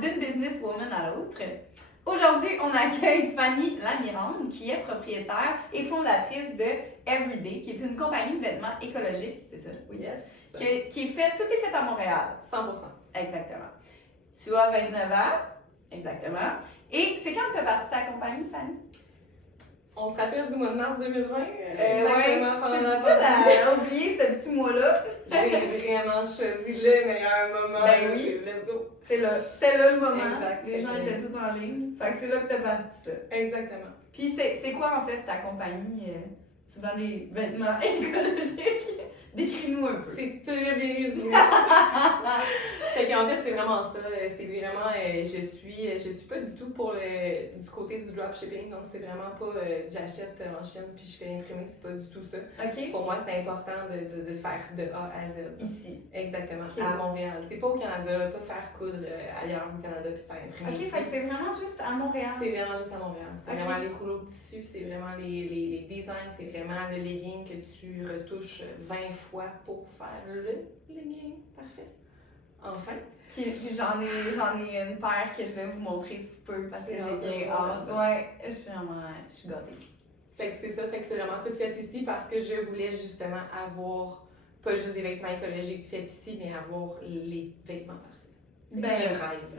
d'une businesswoman à l'autre. Aujourd'hui, on accueille Fanny Lamirande, qui est propriétaire et fondatrice de Everyday, qui est une compagnie de vêtements écologiques, c'est ça? Oui. Yes. Tout est fait à Montréal. 100%. Exactement. Tu as 29 ans. Exactement. Et c'est quand tu as parti ta compagnie, Fanny? On se rappelle du mois de mars 2020? Exactement. Pendant C'est la difficile pandémie. à oublier ce petit mois-là. J'ai vraiment choisi le meilleur moment. Ben oui. Let's go. C'était là le moment. Exact. Les gens étaient tous en ligne. Fait que c'est là que tu as parti ça. Exactement. Puis c'est quoi en fait ta compagnie? Tu vends des vêtements écologiques. Décris-nous un peu. C'est très bien résumé. Fait qu'en fait, c'est vraiment ça. C'est vraiment, je suis pas du tout pour du côté du dropshipping. Donc, c'est vraiment pas, j'achète en Chine puis je fais imprimer. C'est pas du tout ça. OK. Pour moi, c'est important de faire de A à Z. Ici. Exactement. Okay. À Montréal. C'est pas au Canada, pas faire coudre ailleurs au Canada puis faire imprimer. OK, ici. fait que c'est vraiment juste à Montréal. C'est vraiment juste à Montréal. C'est Okay. vraiment les rouleaux de tissu, c'est vraiment les designs, c'est vraiment le legging que tu retouches 20 fois pour faire le legging. Parfait. Enfin. Puis j'en ai une paire que je vais vous montrer si peu parce que C'est j'ai bien hâte. Ouais, je suis gâtée. Fait que c'est ça, fait que c'est vraiment tout fait ici parce que je voulais justement avoir pas juste des vêtements écologiques faits ici, mais avoir les vêtements parfaits. C'est Ben,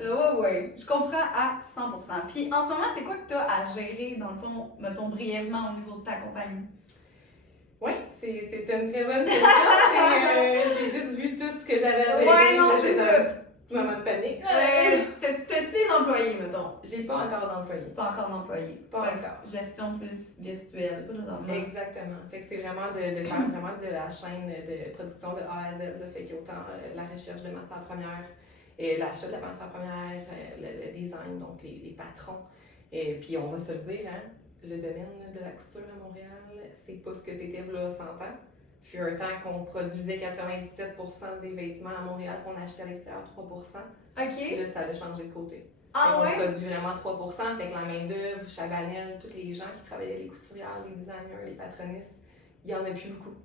le rêve. ouais, je comprends à 100%. Puis en ce moment, c'est quoi que tu as à gérer, dans le fond, mettons brièvement au niveau de ta compagnie? Oui, c'est une très bonne question. J'ai juste vu tout ce que j'avais à gérer. Ouais, non, Là, c'est j'ai ça. un petit moment de panique. T'as-tu des employés, mettons? J'ai pas encore d'employés. Pas encore d'employés. Pas Fait que encore. Gestion plus virtuelle, présentement. Exactement. Fait que c'est vraiment de faire vraiment de la chaîne de production de A à Z. Là. Fait qu'il y a autant la recherche de matières premières, l'achat de la matière première, le design, donc les patrons. Et puis on va se le dire, hein, le domaine de la couture à Montréal, c'est pas ce que c'était là 100 ans. Il fut un temps qu'on produisait 97% des vêtements à Montréal qu'on achetait à l'extérieur 3%. OK. Et là, ça a changé de côté. Ah on ouais? produit vraiment 3%, fait que la main-d'œuvre, Chabanel, tous les gens qui travaillaient, les couturières, les designers, les patronistes, il n'y en a plus beaucoup.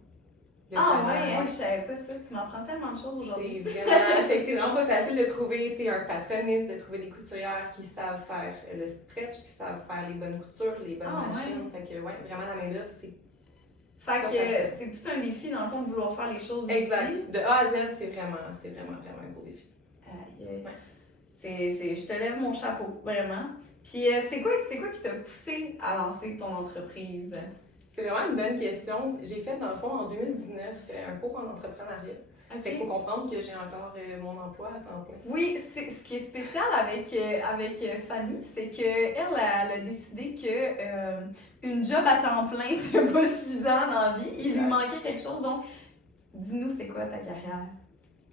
Ah ouais, hein, je savais pas ça. Tu m'apprends tellement de choses aujourd'hui. C'est vraiment pas facile de trouver un patroniste, de trouver des couturières qui savent faire le stretch, qui savent faire les bonnes coutures, les bonnes machines. Ouais. Fait que ouais, vraiment la main-d'œuvre, c'est. Fait que c'est tout un défi dans le fond de vouloir faire les choses exact. ici. De A à Z, c'est vraiment un gros défi. Ouais. Je te lève mon chapeau, vraiment. Puis c'est quoi qui t'a poussé à lancer ton entreprise? C'est vraiment une bonne question. J'ai fait, dans le fond, en 2019, un cours en entrepreneuriat. Okay. Fait qu'il faut comprendre que j'ai encore mon emploi à temps plein. Oui, ce qui est spécial avec Fanny, c'est qu'elle a décidé que une job à temps plein, c'est pas suffisant dans la vie. Il lui manquait quelque chose. Donc, dis-nous, c'est quoi ta carrière?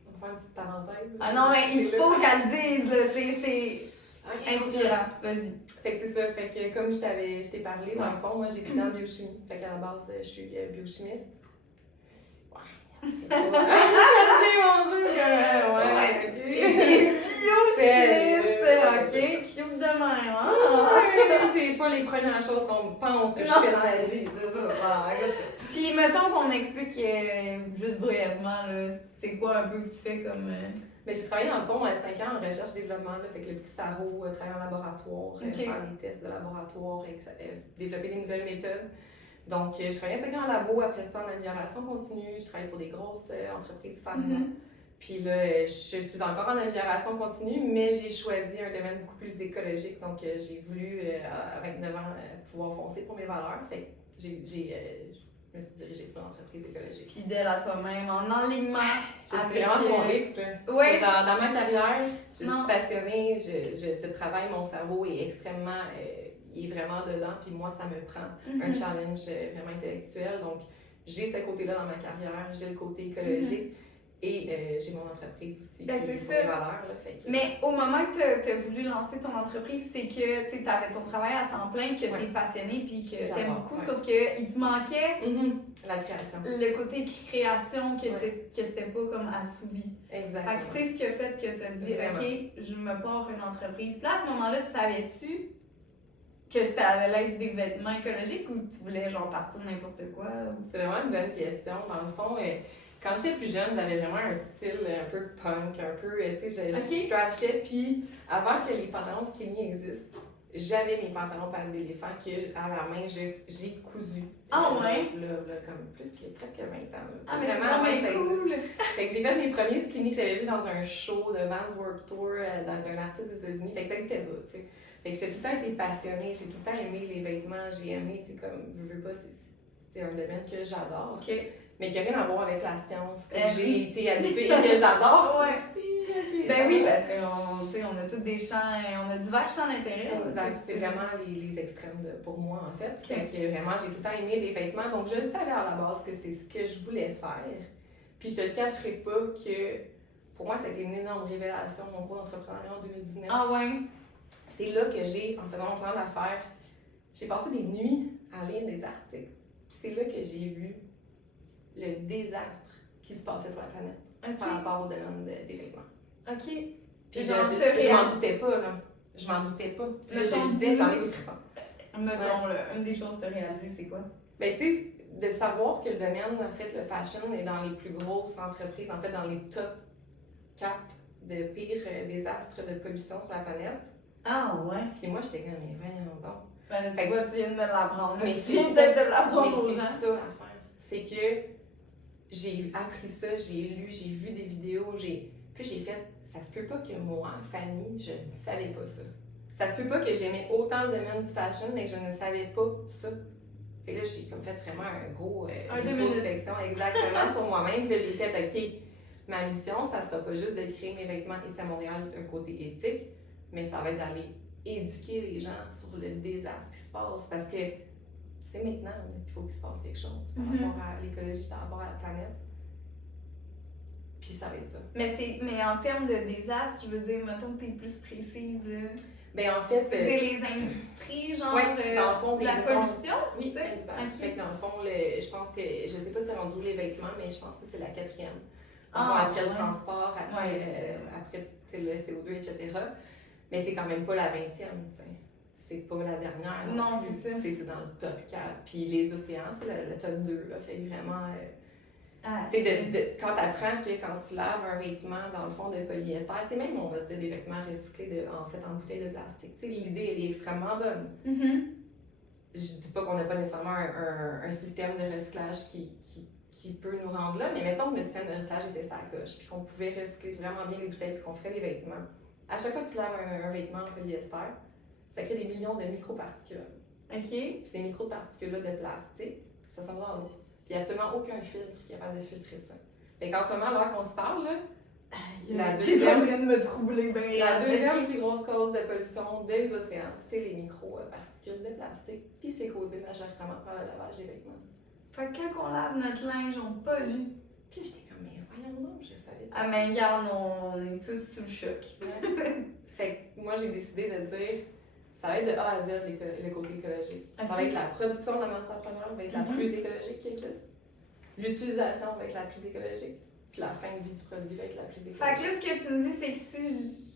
On va faire une petite parenthèse. Ah non, mais il faut qu'elle le dise, là. C'est inspirant. Vas-y. Fait que c'est ça. Fait que comme je t'ai parlé, dans le fond, moi j'ai étudié en biochimie. Fait qu'à la base, je suis biochimiste. Ouais. Je fais mon jeu ouais, ok. Biochimiste, ok. Cute de même, hein? C'est pas les premières choses qu'on pense que je fais dans la vie, c'est ça. Puis mettons qu'on explique juste brièvement, là, c'est quoi un peu que tu fais comme... Mais j'ai travaillé dans le fond 5 ans en recherche-développement, fait que le petit sarreau, travailler en laboratoire, faire des tests de laboratoire, développer des nouvelles méthodes. Donc, je travaillais 5 ans en labo, après ça en amélioration continue, je travaillais pour des grosses entreprises femmes. Puis là, je suis encore en amélioration continue, mais j'ai choisi un domaine beaucoup plus écologique. Donc, j'ai voulu, à 29 ans, pouvoir foncer pour mes valeurs. Fait que je me suis dirigée pour l'entreprise écologique. Fidèle à toi-même, en alignement. Je suis vraiment sur mon X. Ouais. Dans ma carrière, je suis passionnée, je travaille, mon cerveau est extrêmement, il est vraiment dedans, puis moi, ça me prend un challenge vraiment intellectuel. Donc, j'ai ce côté-là dans ma carrière, j'ai le côté écologique. Et j'ai mon entreprise aussi. Ben, c'est ça. Valeurs, là, fait que... Mais au moment que tu as voulu lancer ton entreprise, c'est que tu avais ton travail à temps plein, que tu es passionné puis que tu aimes beaucoup, sauf qu'il te manquait la création. Le côté création que c'était pas comme assouvi. Exactement. Fait que c'est ce qui a fait que tu as dit, OK, je me pars une entreprise. Là, à ce moment-là, tu savais-tu que ça allait être des vêtements écologiques ou tu voulais genre partir n'importe quoi? C'est vraiment une bonne question. Dans le fond, Quand j'étais plus jeune, j'avais vraiment un style un peu punk, un peu, tu sais, je Ok. scratchais, puis avant que les pantalons skinny existent, j'avais mes pantalons pattes d'éléphant que à la main, j'ai cousu. Ah ouais? Là, comme plus que presque 20 ans. Là. Ah, mais c'est Vraiment, vraiment cool! Fait que j'ai fait mes premiers skinny que j'avais vus dans un show de Vans Warped Tour d'un artiste des États-Unis. Fait que ça existait pas, tu sais. Fait que j'ai tout le temps été passionnée, j'ai tout le temps aimé les vêtements, j'ai aimé, tu sais, comme, je veux pas, c'est un domaine que j'adore. Ok. Mais qui n'a rien à voir avec la science, que j'ai oui. été habituée et que j'adore Ouais. aussi. Okay, Ben oui, parce qu'on a tous des champs, on a divers champs d'intérêt. Exact, c'est vraiment les extrêmes pour moi en fait. Okay. Fait que vraiment, j'ai tout le temps aimé les vêtements, donc je savais à la base que c'est ce que je voulais faire. Puis je te le cacherai pas que pour moi, c'était une énorme révélation, mon cours d'entrepreneuriat en 2019. Ah ouais? C'est là que j'ai, en faisant mon plan d'affaires, j'ai passé des nuits à lire des articles. Puis c'est là que j'ai vu le désastre qui se passait sur la planète par rapport au domaine des vêtements. OK. Puis je m'en doutais pas, là. Je m'en doutais pas. Puis là, je le disais, j'en ai des frissons. Mettons, là, une des choses à réaliser, c'est quoi? Ben, tu sais, de savoir que le domaine, en fait, le fashion est dans les plus grosses entreprises, en fait, dans les top 4 de pires désastres de pollution sur la planète. Ah ouais? Puis moi, j'étais comme, mais voyons donc. Ben, tu vois, tu viens de me l'apprendre. Mais tu viens peut-être de l'apprendre aux mais gens. c'est ça l'affaire. C'est que j'ai appris ça, j'ai lu, j'ai vu des vidéos, puis j'ai fait, ça se peut pas que moi, Fanny, je ne savais pas ça. Ça se peut pas que j'aimais autant le domaine du fashion, mais que je ne savais pas ça. Fait que là, j'ai comme fait vraiment une introspection exactement sur moi-même. Puis là, j'ai fait, OK, ma mission, ça sera pas juste de créer mes vêtements ici à Montréal, un côté éthique, mais ça va être d'aller éduquer les gens sur le désastre qui se passe. Parce que c'est maintenant qu'il faut qu'il se passe quelque chose par rapport à l'écologie, par rapport à la planète. Puis ça va être ça. Mais en termes de désastre, je veux dire, mettons que t'es plus précise. Ben en fait, c'est les industries, genre, dans le fond, la pollution, oui, c'est ça? exact. Okay. Fait que dans le fond, je pense que, je sais pas si c'est rendu les vêtements, mais je pense que c'est la 4e. Après le transport, après le CO2, etc. Mais c'est quand même pas la 20e, tu sais. C'est pas la dernière. Non, c'est ça. C'est dans le top 4. Puis les océans, c'est le top 2. Là, fait vraiment. Tu sais, quand tu apprends que quand tu laves un vêtement dans le fond de polyester, tu sais, même on va se dire des vêtements recyclés en bouteilles de plastique. Tu sais, l'idée, elle est extrêmement bonne. Je dis pas qu'on n'a pas nécessairement un système de recyclage qui peut nous rendre là, mais mettons que le système de recyclage était sa coche, puis qu'on pouvait recycler vraiment bien les bouteilles, puis qu'on ferait des vêtements. À chaque fois que tu laves un vêtement en polyester, ça crée des millions de microparticules. OK. Puis ces microparticules-là de plastique, ça s'en va dans l'eau. Puis il n'y a absolument aucun filtre qui est capable de filtrer ça. Fait qu'en ce moment, à l'heure qu'on se parle, là, la deuxième de me troubler bien. La deuxième plus grosse cause de pollution des océans, c'est les microparticules de plastique. Puis c'est causé majoritairement par le lavage des vêtements. Fait que quand on lave notre linge, on pollue. Puis j'étais comme, mais voyons donc, je savais pas. Ah, mais regarde, on est tous sous le choc. Fait que moi, j'ai décidé de dire, ça va être de A à Z le côté écologique. Okay. Ça va être la production de la matière première va être la plus écologique qui existe. L'utilisation va être la plus écologique. Puis la fin de vie du produit va être la plus écologique. Fait que là, ce que tu me dis, c'est que si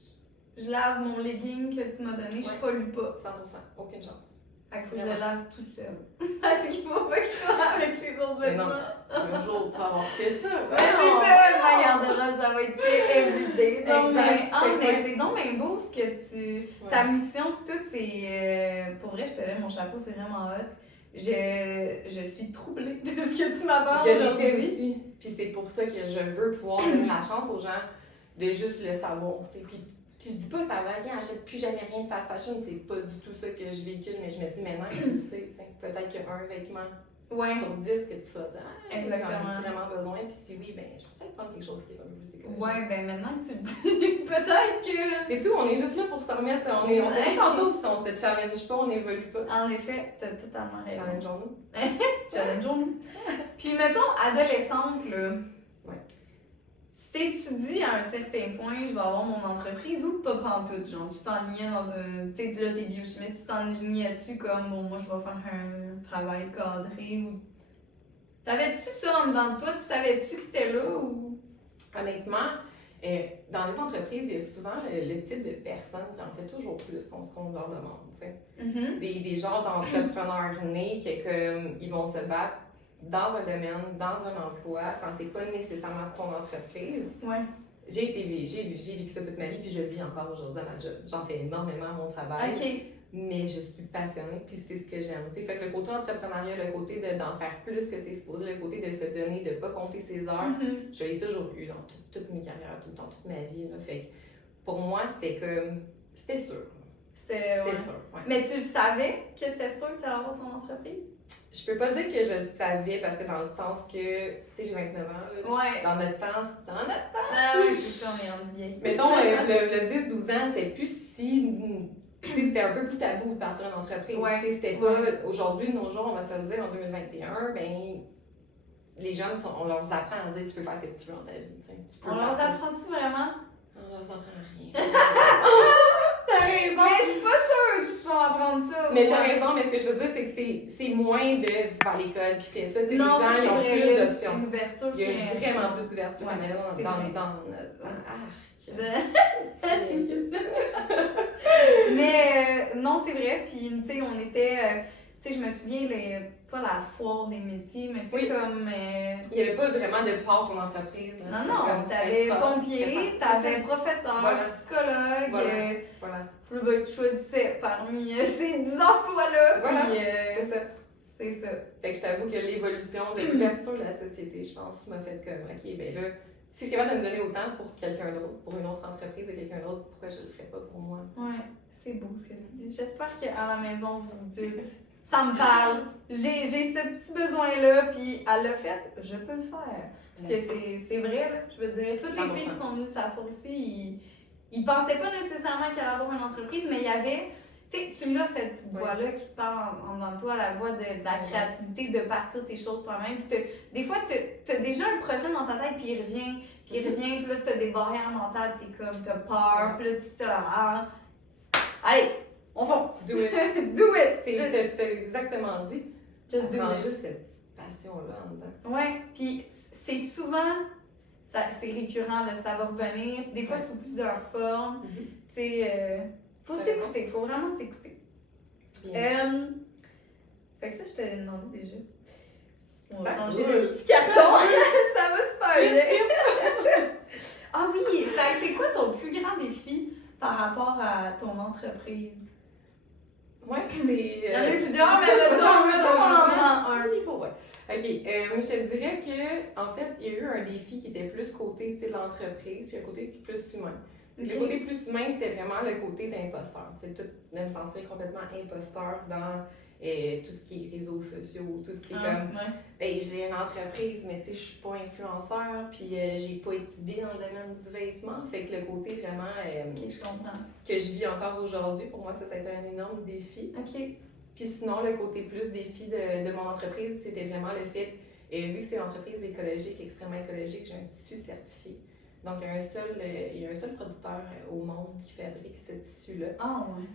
je lave mon legging que tu m'as donné, je pollue pas. 100%, aucune chance. Fait qu'il faut que je le lave tout seul. Parce qu'il faut pas que je sois avec les autres vêtements. Un jour, tu vas avoir que ça. Ouais, c'est ça, ma garde-robe, ça va être everyday. Mais c'est donc bien beau ce que tu. Ta mission, tout, c'est. Pour vrai, je te lève mon chapeau, c'est vraiment hot. Je suis troublée de ce que tu m'apportes aujourd'hui. Puis c'est pour ça que je veux pouvoir donner la chance aux gens de juste le savoir. Puis je dis pas ça va, viens, achète plus jamais rien de fast fashion, c'est pas du tout ça que je véhicule, mais je me dis maintenant que tu le sais, peut-être qu'il y a un vêtement sur 10 que tu vas dire, j'en ai vraiment besoin, puis si oui, ben je vais peut-être prendre quelque chose qui est un peu plus écologique. Ouais, ben maintenant que tu le dis, peut-être que. C'est tout, on est juste là pour se remettre, on se met tantôt, puis on se challenge pas, on n'évolue pas. En effet, t'as totalement raison. Challengeons-nous. Challengeons-nous. Puis mettons, adolescente, là. Ouais. Tu t'étudies à un certain point, je vais avoir mon entreprise ou pas pantoute, genre tu t'enlignais dans un. Tu sais, là t'es biochimiste, tu t'enlignais-tu comme bon, moi je vais faire un travail cadré ou. T'avais-tu ça en dedans de toi? Tu savais-tu que c'était là ou. Honnêtement, dans les entreprises, il y a souvent le type de personnes qui en fait toujours plus qu'on leur demande. Des genres d'entrepreneurs nés qui comme ils vont se battre dans un domaine, dans un emploi, quand c'est pas nécessairement ton entreprise. Ouais. J'ai vécu ça toute ma vie, puis je le vis encore aujourd'hui à ma job. J'en fais énormément à mon travail. OK. Mais je suis passionnée, puis c'est ce que j'aime. Fait que le côté entrepreneuriat, le côté d'en faire plus que t'es supposé, le côté de se donner, de pas compter ses heures, je l'ai toujours eu dans toute mes carrières, tout le temps, toute ma vie. Là. Fait que pour moi, c'était comme. C'était sûr. C'était sûr. Ouais. Mais tu le savais que c'était sûr que tu allais avoir ton entreprise? Je peux pas dire que je le savais parce que dans le sens que, tu sais, j'ai 29 ans. Là, ouais. Dans notre temps. Ah oui, c'est ça, on est rendu vieille. Mettons, le 10-12 ans, c'était plus si. Tu sais, c'était un peu plus tabou de partir en entreprise. Ouais. C'était pas. Aujourd'hui, de nos jours, on va se le dire, en 2021, ben. Les jeunes, on leur apprend à dire tu peux faire ce que tu veux dans ta vie. On leur apprend-tu vraiment? On leur apprend rien. T'as raison! Mais je suis pas sûre qu'ils se font apprendre ça. Mais t'as raison, mais ce que je veux dire, c'est que c'est moins de faire l'école puis faire ça. Les Non, gens, ils ont plus d'options. Une ouverture Il y a vraiment plus d'ouverture Ouais, dans Mais non, c'est vrai. Puis, tu sais, on était. Tu sais, je me souviens, pas la foire des métiers, mais tu sais, Oui. comme. Il n'y avait pas vraiment de part ton entreprise. Là. Non, t'avais pompier, t'avais professeur, Voilà. psychologue. Voilà. Puis là, ben, tu choisissais parmi ces 10 emplois-là. Voilà. Puis, C'est ça. c'est ça. Fait que je t'avoue que l'évolution de l'ouverture de la société, je pense, m'a fait comme, OK, ben là, si je suis capable de me donner autant pour quelqu'un d'autre, pour une autre entreprise et quelqu'un d'autre, pourquoi je le ferais pas pour moi? Ouais, c'est beau ce que tu dis. J'espère qu'à la maison, vous vous dites, ça me parle, j'ai ce petit besoin-là, puis elle l'a fait, je peux le faire. Parce que c'est vrai, là, je veux dire, toutes les filles qui sont venues s'asseoir ici, ils pensaient pas nécessairement qu'elle allait avoir une entreprise, mais il y avait, tu sais, tu l'as cette petite voix-là qui te parle en dedans de toi, la voix de la créativité, de partir tes choses toi-même. Puis des fois, t'as déjà un projet dans ta tête, puis il revient, puis là, t'as des barrières mentales, t'es comme, t'as peur, puis là, tu te dis, allez, on fonce! Do it! Do it! T'as exactement dit. Just do Prends it. juste cette petite passion-là en dedans. Ouais, puis c'est souvent, c'est récurrent, là, ça va revenir, puis des fois sous plusieurs formes. Tu sais, faut s'écouter, faut vraiment s'écouter. Fait que ça, je te l'ai demandé déjà. On va changer de petit carton. Ça va super bien. Ah oui, ça a été quoi ton plus grand défi par rapport à ton entreprise? Ouais, c'est. Il y en a eu plusieurs, mais on en prend un. Ok, moi je te dirais que en fait, il y a eu un défi qui était plus côté de l'entreprise, puis un côté plus humain. Le côté plus humain, c'était vraiment le côté d'imposteur. Tu sais, de me sentir complètement imposteur dans tout ce qui est réseaux sociaux, tout ce qui est comme. Ben, j'ai une entreprise, mais tu sais, je suis pas influenceur, puis j'ai pas étudié dans le domaine du vêtement. Fait que le côté vraiment. Ok, je comprends. Que je vis encore aujourd'hui, pour moi, ça a été un énorme défi. Ok. Puis sinon, le côté plus défi de mon entreprise, c'était vraiment le fait, vu que c'est une entreprise écologique, extrêmement écologique, j'ai un tissu certifié. Donc, il y a un seul producteur au monde qui fabrique ce tissu-là. Ah ouais.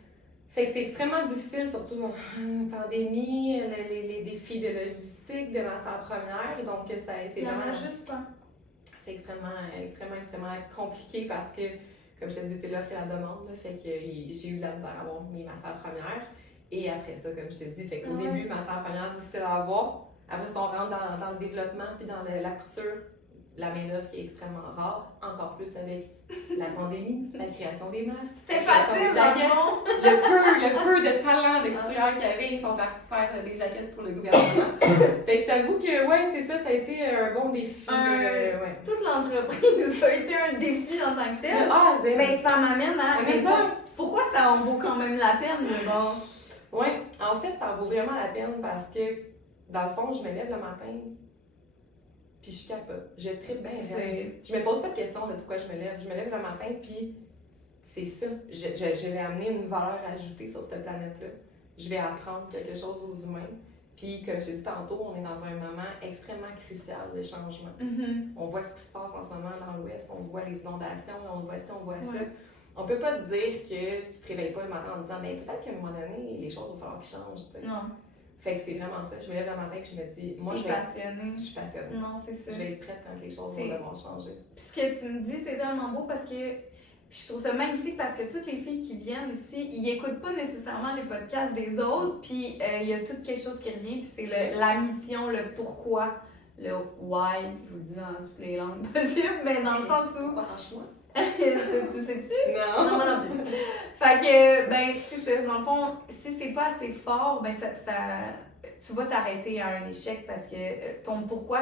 Fait que c'est extrêmement difficile, surtout dans la pandémie, les défis de logistique, de matières premières. Donc, c'est vraiment. Juste pas. C'est extrêmement compliqué parce que, comme je te dis, c'est l'offre et la demande. Là, fait que j'ai eu de la misère à avoir mes matières premières. Et après ça, comme je te dis, fait qu'au début, matières premières, difficile à avoir. Après ça, on rentre dans le développement puis dans la couture. La main-d'œuvre qui est extrêmement rare, encore plus avec la pandémie, la création des masques. C'était facile, genre. Le peu de talent de couturières qu'il y avait, ils sont partis faire des jaquettes pour le gouvernement. Fait que je t'avoue que, ouais, c'est ça a été un bon défi. Ouais. Toute l'entreprise, ça a été un défi en tant que tel. Ah, c'est Mais ça m'amène à. Mais pourquoi ça en vaut quand même la peine, de bord? Oui, en fait, ça en vaut vraiment la peine parce que, dans le fond, je me lève le matin. Puis je capote. Je tripe bien. Je me pose pas de questions de pourquoi je me lève. Je me lève le matin, puis c'est ça. Je vais amener une valeur ajoutée sur cette planète-là. Je vais apprendre quelque chose aux humains. Puis, comme je t'ai dit tantôt, on est dans un moment extrêmement crucial de changement. On voit ce qui se passe en ce moment dans l'Ouest. On voit les inondations, on voit ça, on voit ça. On peut pas se dire que tu te réveilles pas le matin en disant, ben peut-être qu'à un moment donné, les choses vont falloir qu'ils changent. T'sais. Non. Fait que c'est vraiment ça. Je me lève le matin et je me dis, moi, je suis passionnée. Non, c'est ça. Je vais être prête quand les choses vont devoir changer. Puis ce que tu me dis, c'est tellement beau parce que Puis je trouve ça magnifique parce que toutes les filles qui viennent ici, ils écoutent pas nécessairement les podcasts des autres, puis il y a tout quelque chose qui revient, puis c'est la mission, le pourquoi, le why, je vous le dis dans toutes les langues possibles, mais dans le sens où... Franchement. Tu sais-tu? Non. Non, moi non plus. Fait que, ben, c'est ça. Dans le fond, si c'est pas assez fort, ben, tu vas t'arrêter à un échec parce que ton pourquoi,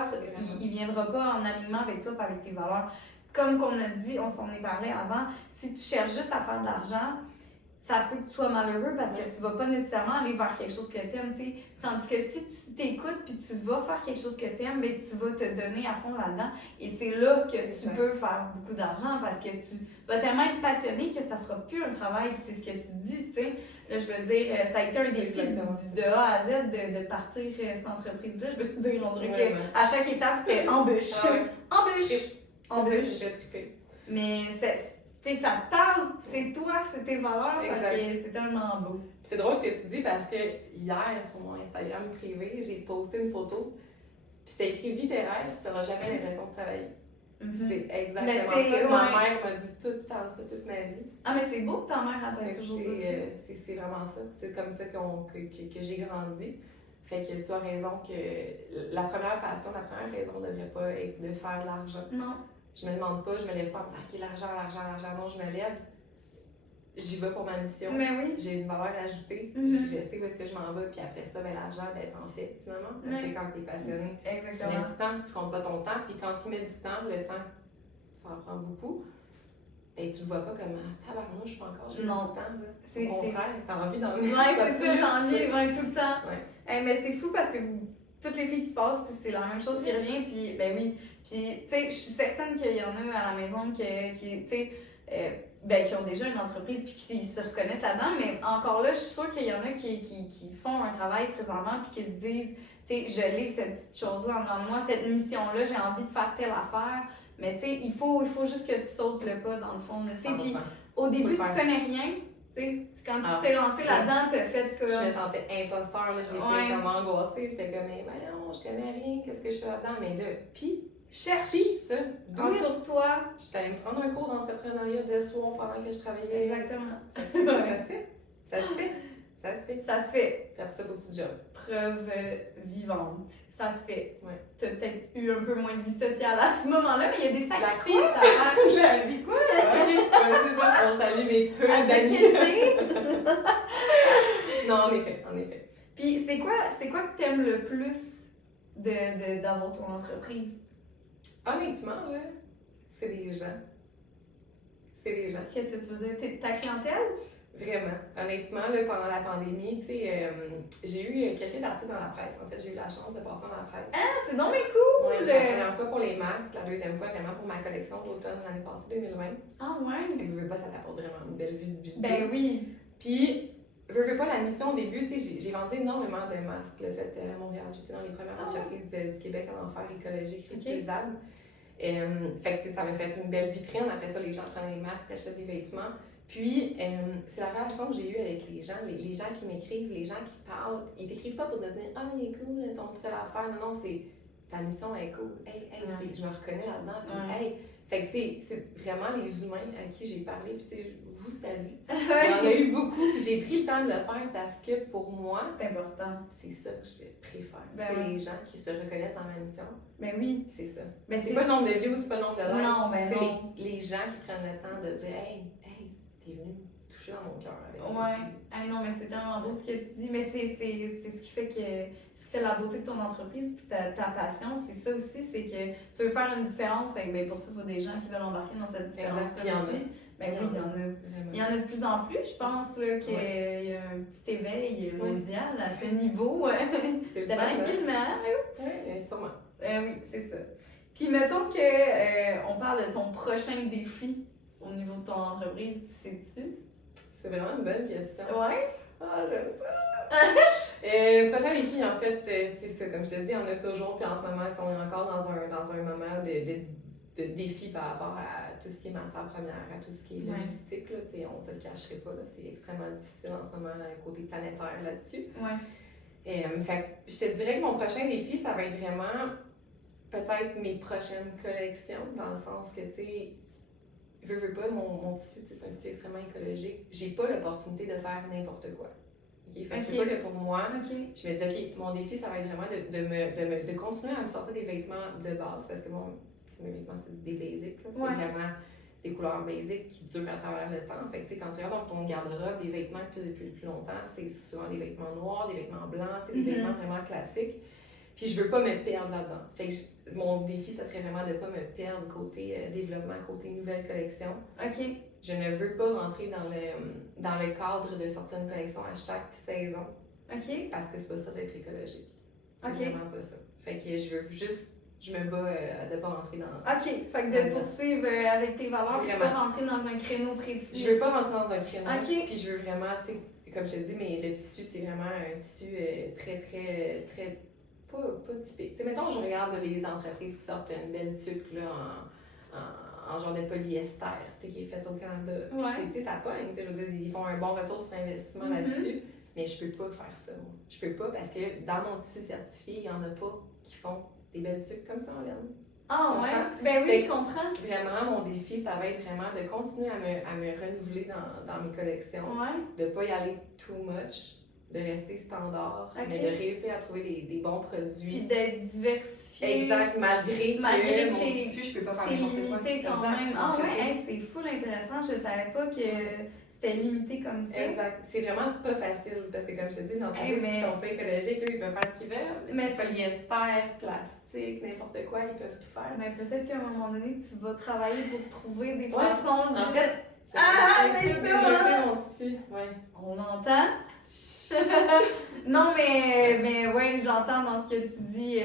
il viendra pas en alignement avec toi et avec tes valeurs. Comme qu'on a dit, on s'en est parlé avant, si tu cherches juste à faire de l'argent, ça se peut que tu sois malheureux parce que tu vas pas nécessairement aller vers quelque chose que tu aimes, tu sais. Tandis que si tu t'écoutes puis tu vas faire quelque chose que tu aimes, ben, tu vas te donner à fond là-dedans. Et c'est là que tu peux faire beaucoup d'argent parce que tu vas tellement être passionné que ça sera plus un travail. Puis c'est ce que tu dis, tu sais. Là, je veux dire, ça a été un défi de A à Z de partir cette entreprise-là. Je veux te dire, on dirait qu'à chaque étape, c'était embûche. Embûche. Mais tu sais, ça te parle, c'est toi, c'est tes valeurs, c'est tellement beau. C'est drôle ce que tu dis parce que hier, sur mon Instagram privé, j'ai posté une photo, puis c'était écrit « Vis tes rêves, tu n'auras jamais l'impression de travailler ». C'est exactement ça. Ma mère m'a dit tout le temps ça, toute ma vie. Ah, mais c'est beau que ta mère a toujours dit ça. C'est vraiment ça. C'est comme ça que j'ai grandi. Fait que tu as raison que la première passion, la première raison ne devrait pas être de faire de l'argent. Non. Je me demande pas, je me lève pas en me disant, OK, l'argent. Non, je me lève. J'y vais pour ma mission. Mais oui. J'ai une valeur ajoutée. Je sais où est-ce que je m'en vais. Puis après ça, ben, l'argent, ben, t'en fais finalement. Parce que quand t'es passionné, tu mets du temps, tu comptes pas ton temps. Puis quand tu mets du temps, le temps, ça en prend beaucoup. Ben, tu le vois pas comme tabarnouche, je suis pas encore, j'ai du temps. C'est au contraire, t'as envie d'en mettre. Ouais, c'est ça, t'as envie, tout le temps. Ouais. Mais c'est fou parce que toutes les filles qui passent, c'est la même chose qui revient. Puis, ben oui. Puis, tu sais, je suis certaine qu'il y en a à la maison qui tu sais, qui ont déjà une entreprise puis qui se reconnaissent là-dedans. Mais encore là, je suis sûre qu'il y en a qui font un travail présentement puis qui se disent, tu sais, je l'ai cette petite chose-là en moi, cette mission-là, j'ai envie de faire telle affaire. Mais tu sais, il faut juste que tu sautes le pas dans le fond. Tu sais, puis au début, tu connais rien. Tu sais, quand tu t'es lancé là-dedans, t'as fait comme... Je me sentais imposteur, là, j'étais comme angoissée. J'étais comme, mais non, je connais rien, qu'est-ce que je fais là-dedans? Mais là, puis... Cherche ça. Entoure-toi. J'étais allée me prendre un cours d'entrepreneuriat de soir pendant que je travaillais. Exactement. Ça se fait. Ça se fait. Ça se fait. Ça se fait. Puis après ça, faut que tu jobs. Preuve vivante. Ça se fait. Ouais. T'as peut-être eu un peu moins de vie sociale à ce moment-là, mais il y a des sacrifices à faire. La vie quoi? Ok, c'est ça. On salue mes peu d'amis. Non, en effet. Puis c'est quoi que t'aimes le plus d'avoir ton entreprise? Honnêtement, là, c'est les gens. C'est les gens. Qu'est-ce que tu veux dire? Ta clientèle? Vraiment. Honnêtement, là, pendant la pandémie, tu sais, j'ai eu quelques articles dans la presse. En fait, j'ai eu la chance de passer dans la presse. Ah, c'est donc bien cool! Ouais, la première fois pour les masques, la deuxième fois vraiment pour ma collection d'automne l'année passée, 2020. Ah ouais? Je veux pas, ça t'apporte vraiment une belle visibilité. Ben oui. Puis, je veux pas la mission au début, tu sais, j'ai vendu énormément de masques, le fait à Montréal. J'étais dans les premières entreprises du Québec en faire écologique, réutilisable. Fait que ça m'a fait une belle vitrine. Après ça, les gens prenaient les masques, achetaient des vêtements. Puis, c'est la relation que j'ai eue avec les gens qui m'écrivent, les gens qui parlent. Ils t'écrivent pas pour te dire « Ah, il est cool, ton petit affaire. » Non, c'est « Ta mission est cool. Hey, je me reconnais là-dedans. » Puis, hey, fait que c'est vraiment les humains à qui j'ai parlé. Puis, tu sais, je vous salue. Il y en a eu beaucoup. Puis, j'ai pris le temps de le faire parce que pour moi, c'est important. C'est ça que je préfère. Ben c'est les gens qui se reconnaissent dans ma mission. Ben oui. C'est ça. Ben c'est pas le nombre de views, c'est pas le nombre de likes. Non, ben c'est les gens qui prennent le temps de dire Hey, t'es venu me toucher dans mon cœur avec ça. Non, mais c'est tellement beau ce que tu dis. Mais c'est ce qui fait la beauté de ton entreprise puis ta passion, c'est ça aussi, c'est que tu veux faire une différence. Fait que, ben, pour ça, il faut des gens qui veulent embarquer dans cette différence-là aussi. Ben oui, il y en a. Il y en a de plus en plus, je pense, qu'il y a un petit éveil mondial à ce niveau. C'est tranquillement. Oui, sûrement. Oui, c'est ça. Puis mettons que on parle de ton prochain défi au niveau de ton entreprise, tu sais-tu? C'est vraiment une bonne question. Ouais. Ah, j'aime ça. Prochain défi, en fait, c'est ça. Comme je te dis, il y en a toujours. Puis en ce moment, on est encore dans un moment de défi par rapport à tout ce qui est matière première, à tout ce qui est logistique. Là, on ne se le cacherait pas. C'est extrêmement difficile en ce moment, côté planétaire là-dessus. Ouais. Fait je te dirais que mon prochain défi, ça va être vraiment peut-être mes prochaines collections, dans le sens que, tu sais, veux pas, mon tissu, c'est un tissu extrêmement écologique. J'ai pas l'opportunité de faire n'importe quoi. Okay? Fait que c'est sûr que pour moi, je me dis, OK, mon défi, ça va être vraiment de continuer à me sortir des vêtements de base, parce que mes vêtements, c'est des basics. C'est vraiment des couleurs basiques qui durent à travers le temps. Fait que, quand tu regardes dans ton garde-robe, des vêtements que tu as depuis le plus longtemps, c'est souvent des vêtements noirs, des vêtements blancs, des vêtements vraiment classiques. Puis je veux pas me perdre là-dedans. Fait que mon défi, ça serait vraiment de pas me perdre côté développement, côté nouvelle collection. OK. Je ne veux pas rentrer dans le cadre de sortir une collection à chaque saison. OK. Parce que c'est pas ça d'être écologique. C'est OK. vraiment pas ça. Fait que je me bats de pas rentrer dans... OK. Fait que de poursuivre avec tes valeurs, puis pas rentrer dans un créneau précis. Je veux pas rentrer dans un créneau. OK. Puis je veux vraiment, tu sais, comme je te dis, mais le tissu, c'est vraiment un tissu très pas typique. Tu sais, mettons, je regarde les entreprises qui sortent une belle tuque là, en genre de polyester, tu sais, qui est faite au Canada. Ouais. Tu sais, ça pogne, tu sais, je veux dire, ils font un bon retour sur investissement là-dessus, mais je peux pas faire ça, moi. Je peux pas parce que dans mon tissu certifié, il y en a pas qui font des belles tuques comme ça en laine. Ah ouais? Ben oui, je comprends. Vraiment, mon défi, ça va être vraiment de continuer à me renouveler dans mes collections, de pas y aller too much, de rester standard, mais de réussir à trouver des bons produits. Puis d'être diversifié. Exact, malgré que mon tes, tissu, je peux pas faire t'es n'importe quoi. limité quand même. Ah ouais, hey, c'est full intéressant. Je savais pas que c'était limité comme ça. Exact. C'est vraiment pas facile parce que, comme je te dis, dans les qui sont pas écologiques, eux, ils peuvent faire ce qu'ils veulent. Mais polyester, plastique, n'importe quoi, ils peuvent tout faire. Mais peut-être qu'à un moment donné, tu vas travailler pour trouver des façons de... En fait, c'est ça! Mon tissu. Ouais. On entend. Non, mais ouais, j'entends dans ce que tu dis.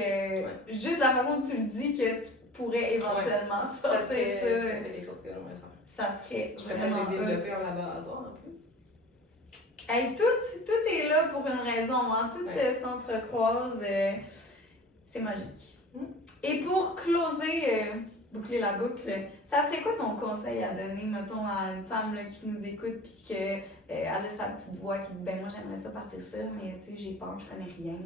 Juste la façon que tu le dis que tu pourrais éventuellement sortir ça. C'est quelque chose que j'aimerais faire. Ça serait Je pourrais peut-être développer un laboratoire en plus. Hey, tout est là pour une raison, hein? Tout s'entrecroise. C'est magique. Et pour closer, boucler la boucle, ça serait quoi ton conseil à donner, mettons, à une femme là, qui nous écoute puis que elle a sa petite voix qui dit ben moi j'aimerais ça partir ça, mais tu sais j'ai peur, je connais rien,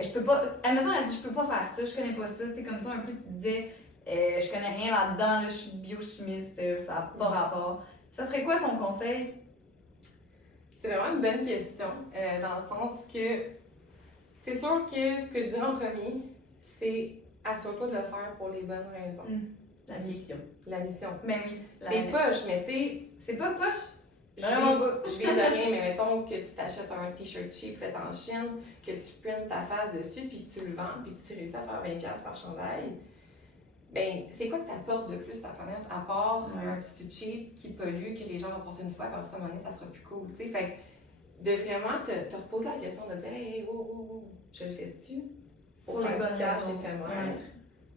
je peux pas. Admettons, elle dit je peux pas faire ça, je connais pas ça, tu sais comme toi un peu tu disais je connais rien là-dedans, là, je suis biochimiste, ça n'a pas rapport. Ça serait quoi ton conseil? C'est vraiment une bonne question, dans le sens que c'est sûr que ce que je dirais en premier, c'est assure-toi de le faire pour les bonnes raisons. La mission. La mission. Mais oui. C'est poche, mais tu sais. C'est pas poche. Je vise de rien, mais mettons que tu t'achètes un t-shirt cheap fait en Chine, que tu printes ta face dessus, puis que tu le vends, puis que tu réussis à faire 20$ par chandail. Ben, c'est quoi que t'apportes de plus à la planète, à part un tissu cheap qui pollue, que les gens vont porter une fois, puis après ça, à un moment donné, ça sera plus cool, tu sais. Fait de vraiment te reposer la question de dire, hey, wow, je le fais-tu pour faire du cash éphémère?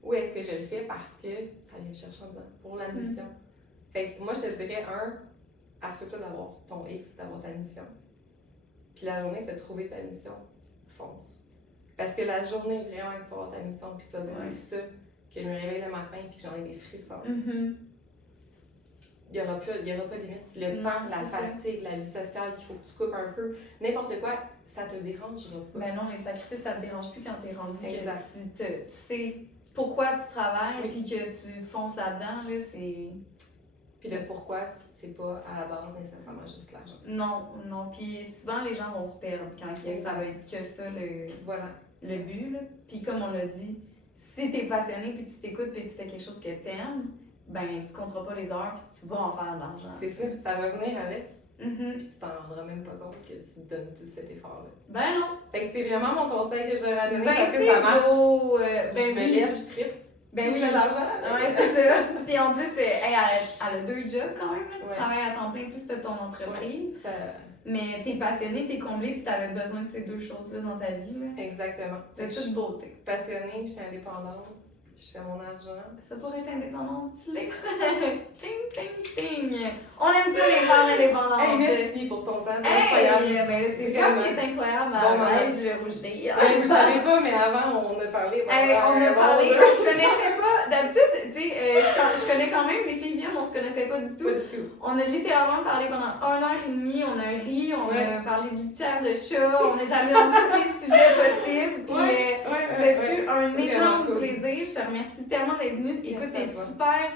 Ou est-ce que je le fais parce que ça vient me chercher dedans, pour la mission? Fait que moi, je te dirais, assure-toi d'avoir ton X, d'avoir ta mission. Puis la journée que tu as trouvé ta mission, fonce. Parce que la journée, vraiment, que tu vas avoir ta mission, puis tu vas dire, c'est ça, que je me réveille le matin, puis que j'en ai des frissons. Il n'y aura pas de limite. Le temps, la fatigue, la vie sociale, qu'il faut que tu coupes un peu, n'importe quoi, ça te dérangera pas. Ben non, les sacrifices, ça te dérange plus quand t'es rendu. Exact. Tu sais pourquoi tu travailles, puis que tu fonces là-dedans, là, c'est... Puis le pourquoi, c'est pas à la base nécessairement juste l'argent. Non. Puis souvent, les gens vont se perdre quand ça va être que ça, le but, là. Puis comme on l'a dit, si t'es passionné, puis tu t'écoutes, puis tu fais quelque chose que t'aimes, ben tu compteras pas les heures, puis tu vas en faire de l'argent. C'est ça, ça va venir avec. Puis tu t'en rendras même pas compte que tu donnes tout cet effort-là. Ben non! Fait que c'est vraiment mon conseil que j'aurais à donner parce que ça marche. Je me lève, je tripe. Ben je fais de l'argent. Ouais, c'est ça. Puis en plus, elle a 2 jobs quand même. Tu travailles à temps plein plus de ton entreprise. Mais t'es passionné, t'es comblé, puis t'avais besoin de ces 2 choses-là dans ta vie. Là. Exactement. De toute beauté. Passionnée, je suis indépendante. Je fais mon argent. Ça pourrait être indépendant, tu l'es. Ting. On aime ça, les femmes indépendantes. Hey, merci pour ton temps. Incroyable. C'est toi qui est incroyable. Arrête, je vais rougir. Vous savez pas, mais avant, on a parlé. On a parlé. Je connaissais pas. D'habitude, tu sais, je connais quand même les filles viennent, on se connaissait pas du tout. Pas du tout. On a littéralement parlé pendant 1h30. On a ri, on a parlé de litière de chat. On est allé dans tous les sujets possibles. Puis, ce fut un énorme plaisir. Je te remercie tellement d'être venue. Écoute, t'es super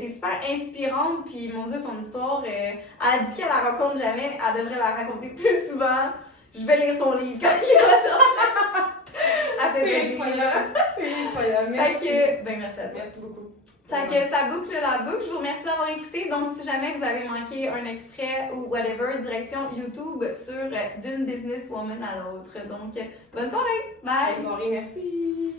T'es super inspirante, puis mon Dieu, ton histoire, elle a dit qu'elle la raconte jamais, elle devrait la raconter plus souvent. Je vais lire ton livre quand il va sortir. Elle fait C'est baby. incroyable. C'est incroyable. Merci. Fait que, ben merci à toi. Merci beaucoup. Fait que ça boucle la boucle. Je vous remercie d'avoir écouté. Donc, si jamais vous avez manqué un extrait ou whatever, direction YouTube sur d'une businesswoman à l'autre. Donc, bonne soirée. Bye! Bonne soirée, merci.